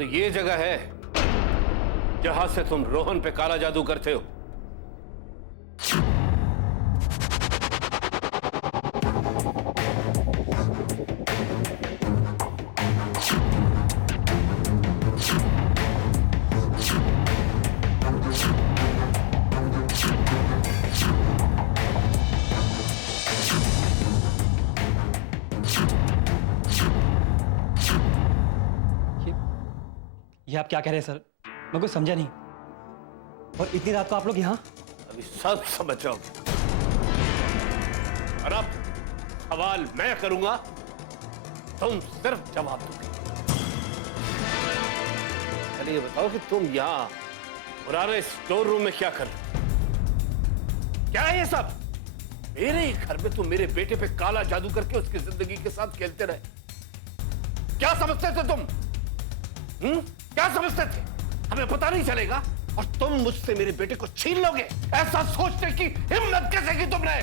तो ये जगह है जहां से तुम रोहन पे काला जादू करते हो। ये आप क्या कह रहे हैं सर? मैं कुछ समझा नहीं। और इतनी रात को आप लोग यहाँ? अभी सब समझ जाओगे। और अब सवाल मैं करूंगा, तुम सिर्फ जवाब दोगे। चलिए ये बताओ कि तुम यहाँ पुराने स्टोर रूम में क्या कर रहे हो? क्या है ये सब? मेरे ही घर में तुम मेरे बेटे पे काला जादू करके उसकी जिंदगी के साथ खेलते रहे। क्या समझते थे तुम? क्या समझते थे? हमें पता नहीं चलेगा और तुम मुझसे मेरे बेटे को छीन लोगे, ऐसा सोचने की हिम्मत कैसे की तुमने?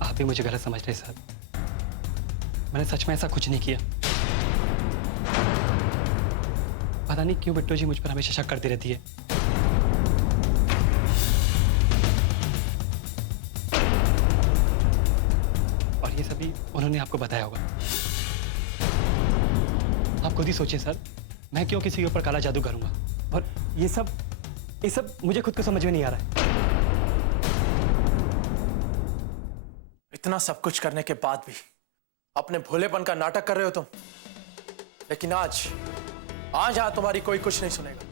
आप भी मुझे गलत समझ रहे सर। मैंने सच में ऐसा कुछ नहीं किया। पता नहीं क्यों बिट्टू जी मुझ पर हमेशा शक करती रहती है। और ये सभी उन्होंने आपको बताया होगा। आप खुद ही सोचिए सर, मैं क्यों किसी के ऊपर काला जादू करूंगा? और ये सब मुझे खुद को समझ में नहीं आ रहा है। इतना सब कुछ करने के बाद भी अपने भोलेपन का नाटक कर रहे हो तुम। लेकिन आज तुम्हारी कोई कुछ नहीं सुनेगा,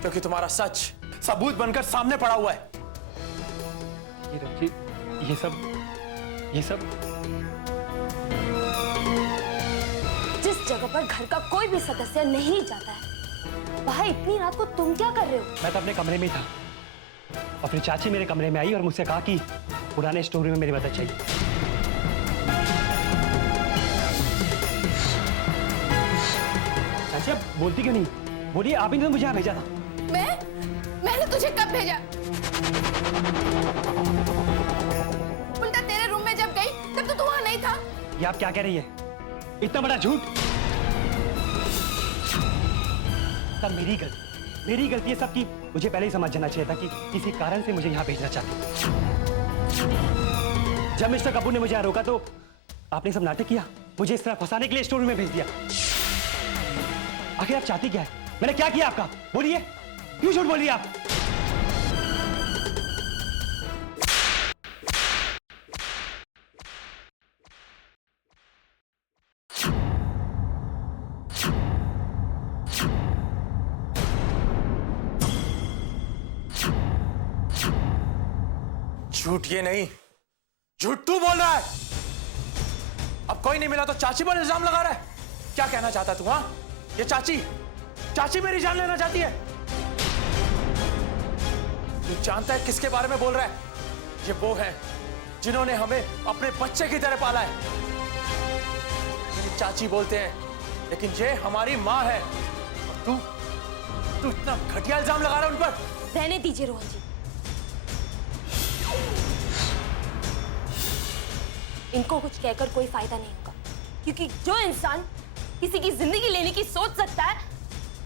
क्योंकि तुम्हारा सच सबूत बनकर सामने पड़ा हुआ है। ये सब जिस जगह पर घर का कोई भी सदस्य नहीं जाता है, वहां इतनी रात को तुम क्या कर रहे हो? मैं तो अपने कमरे में ही था और फिर चाची मेरे कमरे में आई और मुझसे कहा कि पुराने स्टोर रूम में मेरी मदद चाहिए। चाची आप बोलती क्यों नहीं? बोलिए, आप ही ने तो मुझे यहाँ भेजा था। मैंने तुझे कब भेजा? उल्टा तेरे रूम में जब गई तब तो तू वहां नहीं था। ये आप क्या कह रही है? इतना बड़ा झूठ! सब मेरी गलती है सबकी। मुझे पहले ही समझ जाना चाहिए था कि किसी कारण से मुझे यहाँ भेजना चाहती। जब मिस्टर कपूर ने मुझे यहाँ रोका तो आपने सब नाटक किया, मुझे इस तरह फंसाने के लिए स्टोर रूम में भेज दिया। आखिर आप चाहती क्या है? मैंने क्या किया आपका? बोलिए, क्यों झूठ बोलिए आप? झूठ ये नहीं, झूठ तू बोल रहा है। अब कोई नहीं मिला तो चाची पर इल्जाम लगा रहा है। क्या कहना चाहता तू? हाँ, ये चाची मेरी जान लेना चाहती है। तू जानता है किसके बारे में बोल रहा है? ये वो है जिन्होंने हमें अपने बच्चे की तरह पाला है। ये चाची बोलते हैं, लेकिन ये हमारी माँ है। और तू इतना घटिया इल्जाम लगा रहा है उन पर। रहने दीजिए रोहन जी, इनको कुछ कहकर कोई फायदा नहीं होगा, क्योंकि जो इंसान किसी की जिंदगी लेने की सोच सकता है,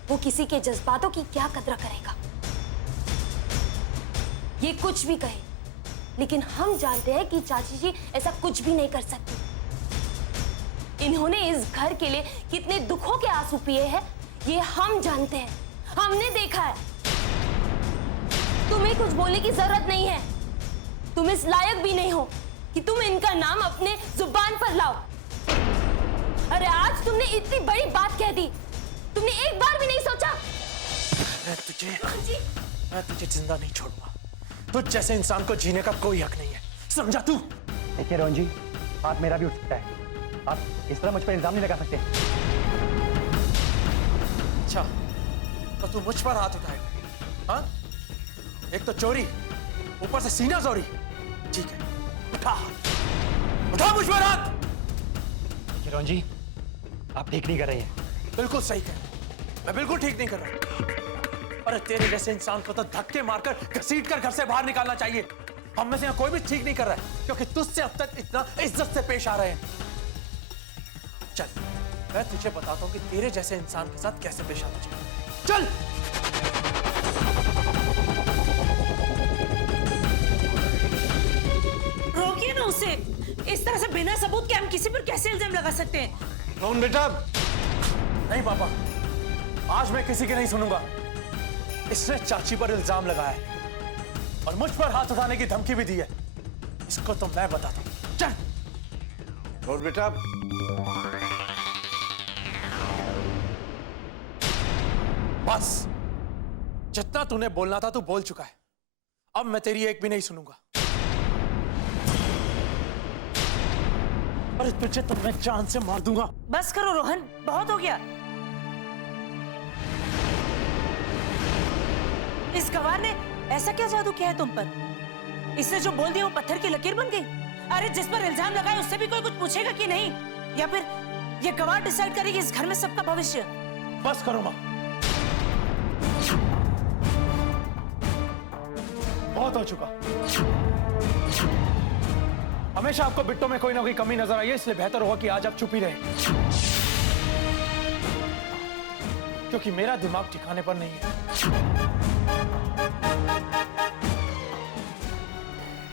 वो किसी के जज्बातों की क्या कदर करेगा। ये कुछ भी कहे, लेकिन हम जानते हैं कि चाची जी ऐसा कुछ भी नहीं कर सकती। इन्होंने इस घर के लिए कितने दुखों के आंसू पिए हैं, ये हम जानते हैं, हमने देखा है। तुम्हें कुछ बोलने की जरूरत नहीं है। तुम इस लायक भी नहीं हो कि तुम इनका नाम अपने जुबान पर लाओ। अरे आज तुमने इतनी बड़ी बात कह दी, तुमने एक बार भी नहीं सोचा? मैं तुझे जिंदा नहीं छोड़ूंगा। तुझ जैसे इंसान को जीने का कोई हक नहीं है, समझा तू? देखिए रोहन जी, हाथ मेरा भी उठ सकता है। आप इस तरह मुझ पर इल्जाम नहीं लगा सकते। अच्छा, तो तू मुझ पर हाथ उठाएगा? हाँ? एक तो चोरी, ऊपर से सीना चोरी। ठीक है, उठा मुझ पर हाथ। रोहन जी, आप ठीक नहीं कर रहे हैं। बिल्कुल सही कह रहा हूं, मैं बिल्कुल ठीक नहीं कर रहा। अरे तेरे जैसे इंसान को तो धक्के मारकर घसीट कर घर से बाहर निकालना चाहिए। हम में से यहाँ कोई भी ठीक नहीं कर रहा है, क्योंकि तुझसे अब तक इतना इज्जत से पेश आ रहे हैं। चल, मैं तुझे बताता हूँ कि तेरे जैसे इंसान के साथ कैसे पेश आना चाहिए। चल। रोकिए ना उसे। इस तरह से बिना सबूत के हम किसी पर कैसे इल्जाम लगा सकते हैं? रोहन बेटा, नहीं पापा, आज मैं किसी की नहीं सुनूंगा। इसने चाची पर इल्जाम लगाया है और मुझ पर हाथ उठाने की धमकी भी दी है। इसको तो मैं बताता हूं। चल। रोहन बेटा, बस, जितना तूने बोलना था तू बोल चुका है। अब मैं तेरी एक भी नहीं सुनूंगा। अरे तुझे तो मैं जान से मार दूंगा। बस करो रोहन, बहुत हो गया। इस गवार ने ऐसा क्या जादू किया है तुम पर? इसने जो बोल दिया वो पत्थर की लकीर बन गई। अरे जिस पर इल्जाम लगाए उससे भी कोई कुछ पूछेगा कि नहीं? या फिर ये गवार डिसाइड करेगी इस घर में सबका भविष्य? बस करो मां, बहुत हो चुका। हमेशा आपको बिट्टो में कोई ना कोई कमी नजर आई है, इसलिए बेहतर होगा कि आज आप चुप ही रहे, क्योंकि मेरा दिमाग ठिकाने पर नहीं है।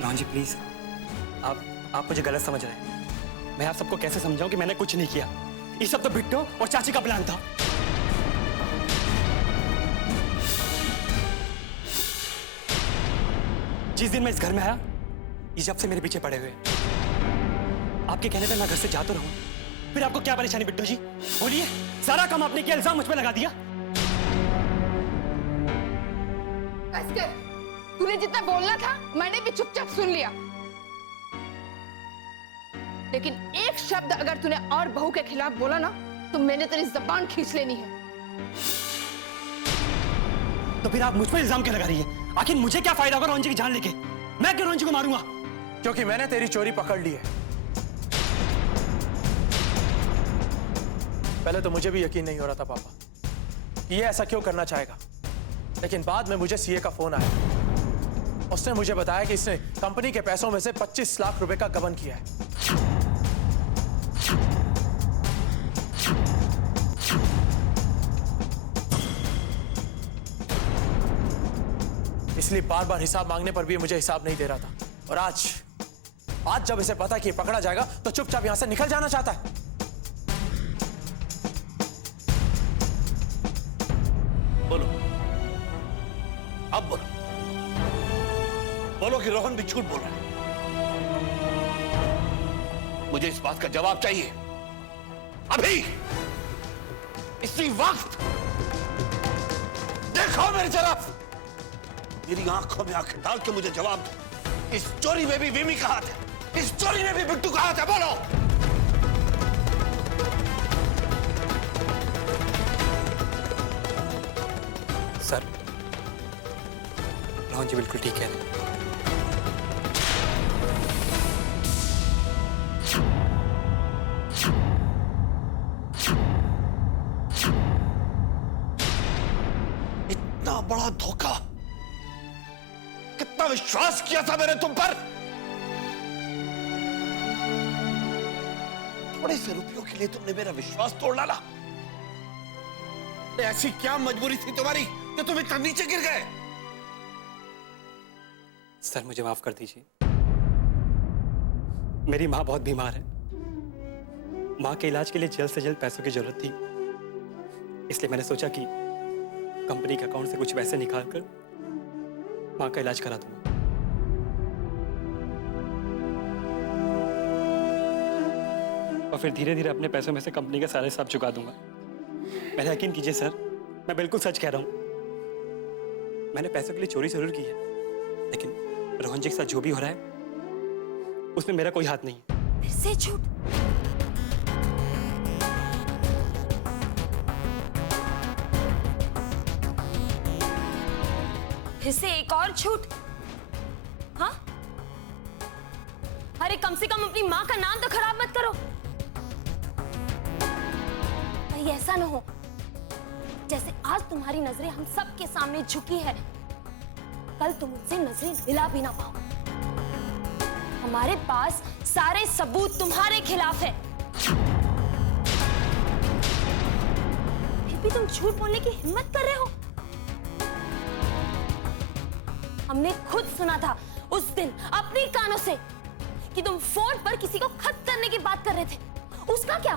रोहन जी प्लीज, आप मुझे गलत समझ रहे हैं। मैं आप सबको कैसे समझाऊं कि मैंने कुछ नहीं किया? ये सब तो बिट्टो और चाची का प्लान था। जिस दिन मैं इस घर में आया, ये जब से मेरे पीछे पड़े हुए। आपके कहने पे मैं घर से जा तो रहूं, फिर आपको क्या परेशानी बिट्टू जी? बोलिए, सारा काम आपने किया, इल्जाम मुझ पे लगा दिया। बस कर, तूने जितना बोलना था मैंने भी चुपचाप सुन लिया, लेकिन एक शब्द अगर तूने और बहू के खिलाफ बोला ना तो मैंने तेरी जबान खींच लेनी है। तो फिर आप मुझ पर इल्जाम क्यों लगा रही है? आखिर मुझे क्या फायदा होगा रोहन जी की जान लेके? मैं क्यों रोहन जी को मारूंगा? क्योंकि मैंने तेरी चोरी पकड़ ली है। पहले तो मुझे भी यकीन नहीं हो रहा था पापा कि ये ऐसा क्यों करना चाहेगा, लेकिन बाद में मुझे सीए का फोन आया। उसने मुझे बताया कि इसने कंपनी के पैसों में से 25 लाख रुपए का गबन किया है। इसलिए बार बार हिसाब मांगने पर भी मुझे हिसाब नहीं दे रहा था, और आज जब इसे पता कि ये पकड़ा जाएगा तो चुपचाप यहां से निकल जाना चाहता है। बोलो, अब बोलो, बोलो कि रोहन भी झूठ बोल रहा है। मुझे इस बात का जवाब चाहिए, अभी, इसी वक्त। देखो मेरी तरफ, मेरी आंखों में आंखें डाल के मुझे जवाब दो। इस चोरी में भी विमी का हाथ है, इस चोरी में भी बिट्टू का हाथ है। बोलो। सर, रोहन जी बिल्कुल ठीक है। इतना बड़ा धोखा, कितना विश्वास किया था मैंने तुम पर। थोड़े से रुपयों के लिए तुमने मेरा विश्वास तोड़ डाला। ऐसी क्या मजबूरी थी तुम्हारी कि तुम इतना नीचे गिर गए? सर मुझे माफ कर दीजिए। मेरी माँ बहुत बीमार है। माँ के इलाज के लिए जल्द से जल्द पैसों की जरूरत थी, इसलिए मैंने सोचा कि कंपनी के अकाउंट से कुछ पैसे निकालकर माँ का इलाज करा दूंगा। और फिर धीरे धीरे अपने पैसों में से कंपनी के सारे हिसाब चुका दूंगा। मैंने यकीन कीजिए सर, मैं बिल्कुल सच कह रहा हूं। मैंने पैसों के लिए चोरी जरूर की है, लेकिन रोहन जी के साथ जो भी हो रहा है उसमें मेरा कोई हाथ नहीं है। फिर से झूठ। फिर से एक और झूठ। हाँ? अरे कम से कम अपनी माँ का नाम तो खराब मत करो। कहीं ऐसा ना हो जैसे आज तुम्हारी नजरें हम सबके सामने झुकी है, कल तुम उनसे नजरें मिला भी ना पाओ। हमारे पास सारे सबूत तुम्हारे खिलाफ है, फिर भी तुम झूठ बोलने की हिम्मत कर रहे हो। हमने खुद सुना था उस दिन अपने कानों से कि तुम फोन पर किसी को खत्म करने की बात कर रहे थे। उसका क्या?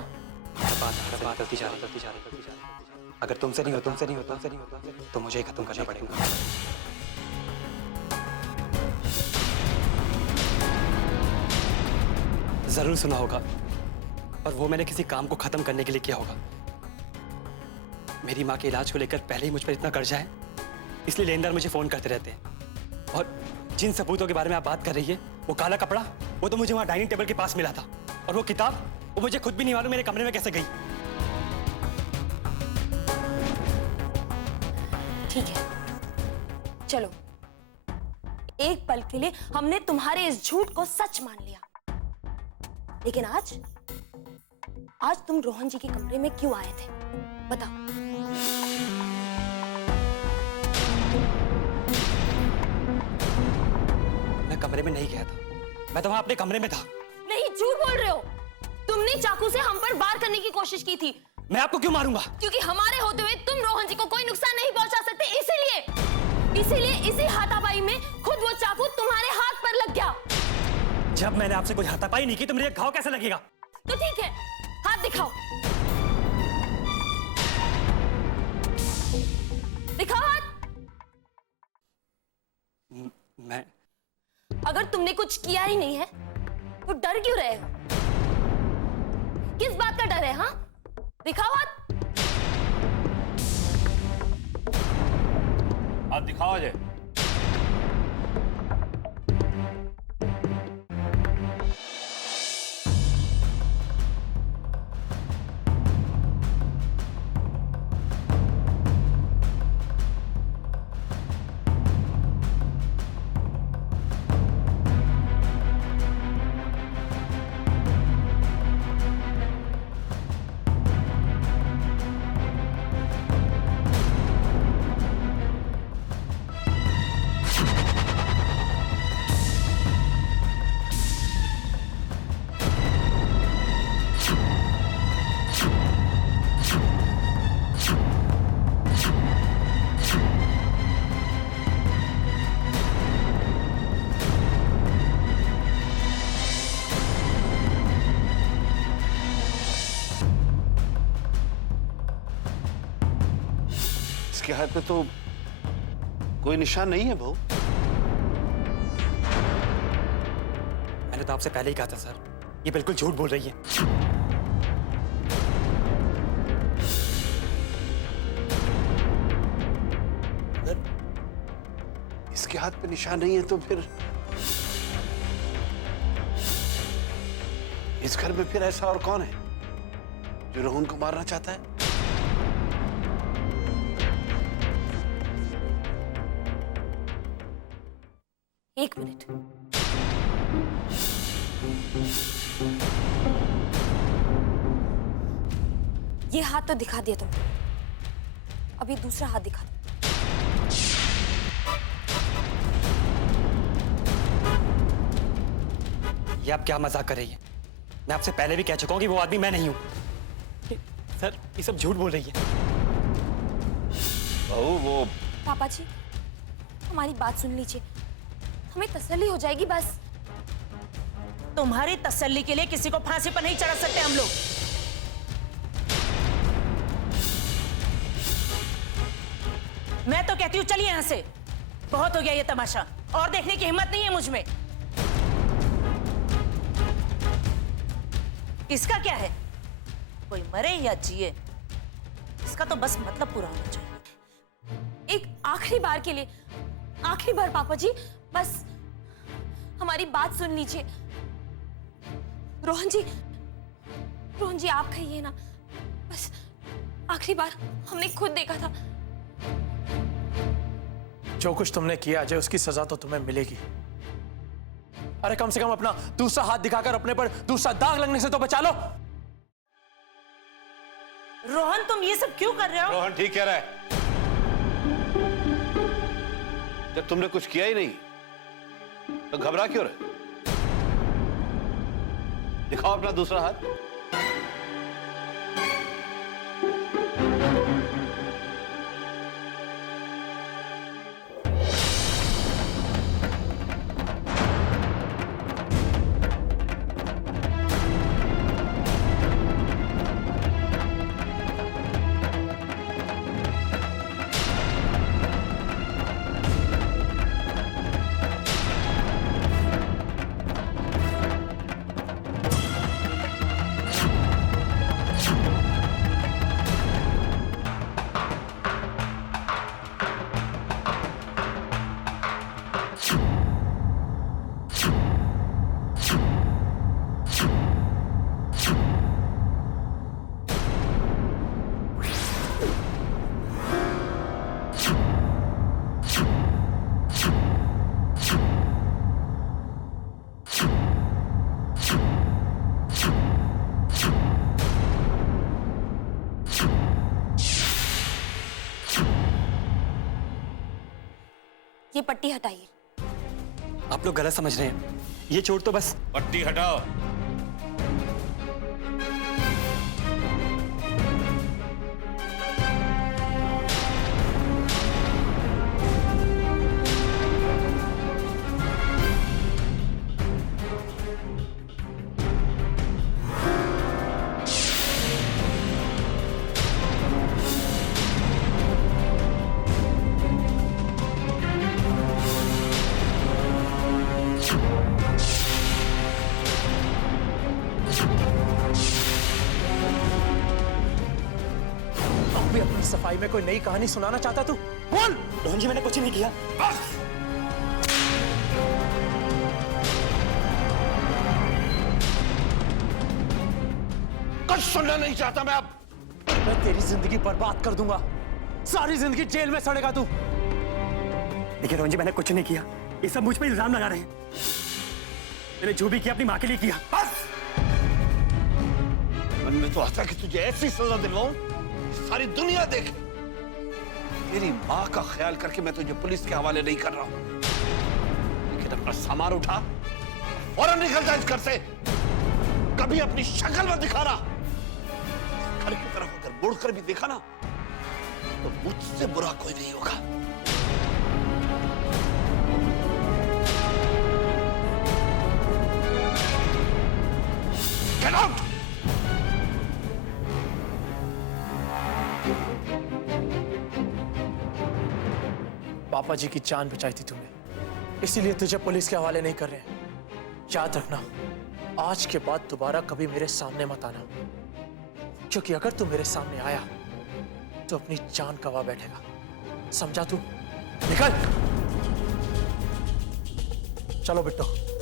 बात करती जा रही। अगर तुमसे नहीं होता तो मुझे ही खत्म करना पड़ेगा। जरूर सुना होगा, और वो मैंने किसी काम को खत्म करने के लिए किया होगा। मेरी माँ के इलाज को लेकर पहले ही मुझ पर इतना कर्जा है, इसलिए लेनदार मुझे फोन करते रहते हैं। और जिन सबूतों के बारे में आप बात कर रही है, वो काला कपड़ा, वो तो मुझे वहां डाइनिंग टेबल के पास मिला था। और वो किताब, वो मुझे खुद भी नहीं मालूम मेरे कमरे में कैसे गई। ठीक है, चलो, एक पल के लिए हमने तुम्हारे इस झूठ को सच मान लिया, लेकिन आज तुम रोहन जी के कमरे में क्यों आए थे? बताओ। मैं कमरे में नहीं गया था, मैं तो वहां अपने कमरे में था। नहीं, झूठ बोल रहे हो। तुमने चाकू से हम पर वार करने की कोशिश की थी। मैं आपको क्यों मारूंगा? क्योंकि हमारे होते हुए तुम रोहन जी को कोई नुकसान नहीं पहुंचा सकते, इसीलिए इसी हाथापाई में खुद वो चाकू तुम्हारे हाथ पर लग गया। जब मैंने आपसे कोई हाथापाई नहीं की तो मेरे घाव कैसे लगेगा? तो ठीक है, हाथ दिखाओ। दिखाओ हाथ। मैं अगर तुमने कुछ किया ही नहीं है तो डर क्यों रहे हो? किस बात का डर है? हाँ, दिखाओ हाथ। हाथ दिखाओ अजय। इसके हाथ पे तो कोई निशान नहीं है बहू। मैंने तो आपसे पहले ही कहा था सर, ये बिल्कुल झूठ बोल रही है। अगर इसके हाथ पे निशान नहीं है तो फिर इस घर में फिर ऐसा और कौन है जो रोहन को मारना चाहता है? एक मिनट। ये हाथ तो दिखा दिया तुम, अभी दूसरा हाथ दिखा दो। ये आप क्या मजाक कर रही है? मैं आपसे पहले भी कह चुका हूं कि वो आदमी मैं नहीं हूं। सर, ये सब झूठ बोल रही है। बहू वो पापा जी, हमारी बात सुन लीजिए, हमें तसल्ली हो जाएगी बस। तुम्हारी तसल्ली के लिए किसी को फांसी पर नहीं चढ़ा सकते हम लोग। मैं तो कहती हूं चलिए यहां से, बहुत हो गया ये तमाशा, और देखने की हिम्मत नहीं है मुझ में। इसका क्या है, कोई मरे या जिए, इसका तो बस मतलब पूरा होना चाहिए। एक आखिरी बार के लिए, आखिरी बार पापा जी, बस हमारी बात सुन लीजिए। रोहन जी आप कहिए ना, बस आखिरी बार। हमने खुद देखा था। जो कुछ तुमने किया अजय, उसकी सजा तो तुम्हें मिलेगी। अरे कम से कम अपना दूसरा हाथ दिखाकर अपने पर दूसरा दाग लगने से तो बचा लो। रोहन, तुम ये सब क्यों कर रहे हो? रोहन ठीक कह रहा है। जब तुमने कुछ किया ही नहीं तो घबरा क्यों रहे? दिखाओ अपना दूसरा हाथ। ये पट्टी हटाइए। आप लोग गलत समझ रहे हैं, ये चोट तो बस। पट्टी हटाओ। अब भी अपनी सफाई में कोई नई कहानी सुनाना चाहता तू? बोल। रोहन जी मैंने कुछ नहीं किया। कुछ सुनना नहीं चाहता मैं अब। मैं तेरी जिंदगी बर्बाद कर दूंगा, सारी जिंदगी जेल में सड़ेगा तू। देखिए रोहन जी मैंने कुछ नहीं किया, ये सब मुझ पे इल्जाम लगा रहे हैं। मैंने जो भी किया अपनी माँ के लिए किया। बस। मन में तो आता कि तुझे ऐसी सजा दिलवाऊं सारी दुनिया देखे। तेरी माँ का ख्याल करके मैं तुझे पुलिस के हवाले नहीं कर रहा हूं, लेकिन अपना सामान उठा, फौरन निकल जा इस घर से। कभी अपनी शक्ल मत दिखाना। घर की तरफ अगर मुड़कर भी देखा ना तो मुझसे बुरा कोई नहीं होगा। Get out! पापा जी की जान बचाई थी तूने, इसीलिए तुझे पुलिस के हवाले नहीं कर रहे। याद रखना, आज के बाद दोबारा कभी मेरे सामने मत आना, क्योंकि अगर तू मेरे सामने आया तो अपनी जान गवा बैठेगा। समझा तू? निकल। चलो बिट्टो।